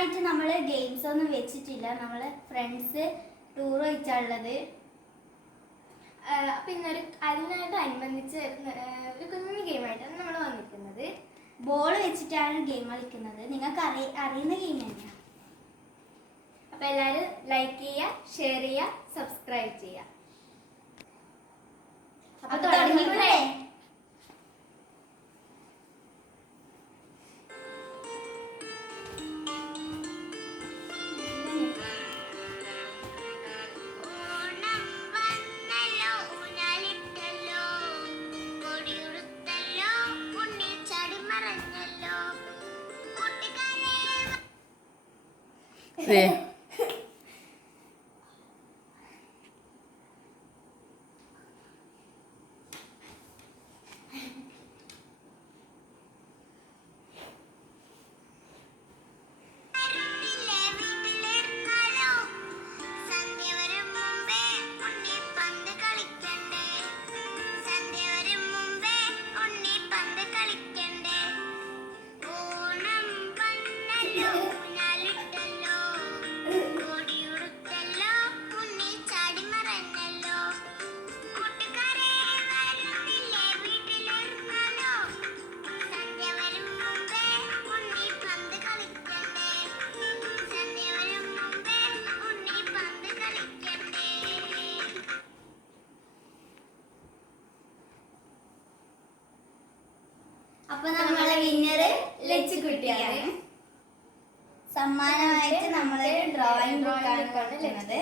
ഇന്നായിട്ട് നമ്മൾ ഗെയിംസ് ഒന്നും വെച്ചിട്ടില്ല. നമ്മൾ ഫ്രണ്ട്സ് ടൂർ വെച്ചാണുള്ളത്. അപ്പം ഇന്നൊരു അതിനായിട്ട് അനുബന്ധിച്ച് ഒരു കുഞ്ഞു ഗെയിമായിട്ടാണ് നമ്മൾ വന്നിരിക്കുന്നത്. ബോൾ വെച്ചിട്ടാണ് ഗെയിം കളിക്കുന്നത്. നിങ്ങൾക്ക് അറിയുന്ന ഗെയിം തന്നെയാണ്. അപ്പം എല്ലാവരും ലൈക്ക് ചെയ്യുക, ഷെയർ ചെയ്യുക, സബ്സ്ക്രൈബ് ചെയ്യുക. അപ്പോൾ തുടങ്ങിക്കൂടെ? അപ്പൊ നമ്മളെ വിന്നർ ലച്ചുകുട്ടിയാണ്. സമ്മാനമായിട്ട് നമ്മള് ഡ്രോയിങ് ബുക്കാണ് കൊടുക്കുന്നത്.